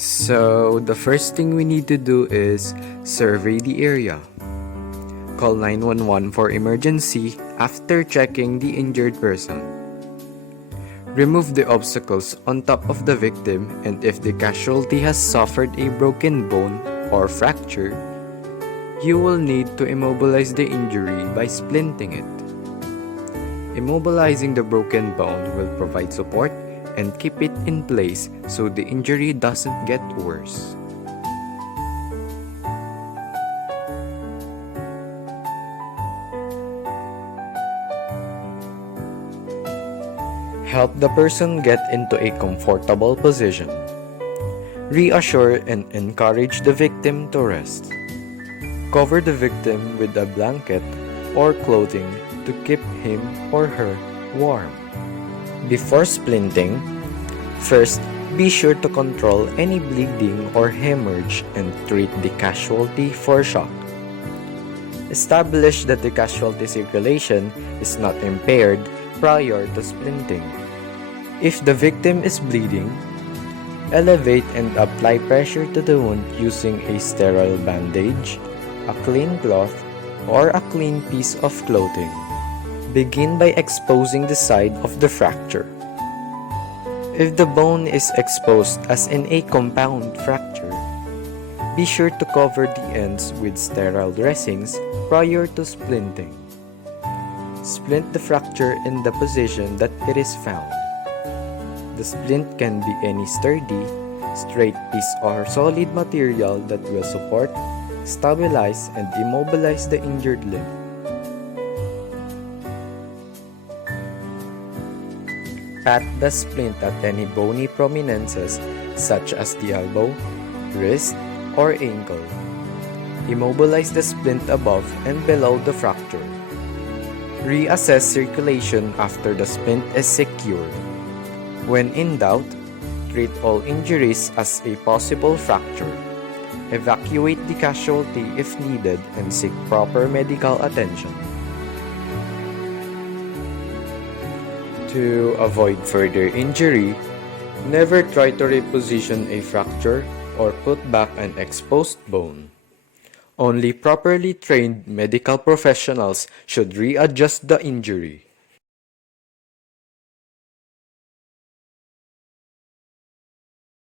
So, the first thing we need to do is survey the area. Call 911 for emergency after checking the injured person. Remove the obstacles on top of the victim, and if the casualty has suffered a broken bone or fracture, you will need to immobilize the injury by splinting it. Immobilizing the broken bone will provide support and keep it in place so the injury doesn't get worse. Help the person get into a comfortable position. Reassure and encourage the victim to rest. Cover the victim with a blanket or clothing to keep him or her warm. Before splinting, first be sure to control any bleeding or hemorrhage and treat the casualty for shock. Establish that the casualty circulation is not impaired prior to splinting. If the victim is bleeding, elevate and apply pressure to the wound using a sterile bandage, a clean cloth, or a clean piece of clothing. Begin by exposing the side of the fracture. If the bone is exposed as in a compound fracture, be sure to cover the ends with sterile dressings prior to splinting. Splint the fracture in the position that it is found. The splint can be any sturdy, straight piece or solid material that will support, stabilize, and immobilize the injured limb. Pat the splint at any bony prominences such as the elbow, wrist, or ankle. Immobilize the splint above and below the fracture. Reassess circulation after the splint is secured. When in doubt, treat all injuries as a possible fracture. Evacuate the casualty if needed and seek proper medical attention. To avoid further injury, never try to reposition a fracture or put back an exposed bone. Only properly trained medical professionals should readjust the injury.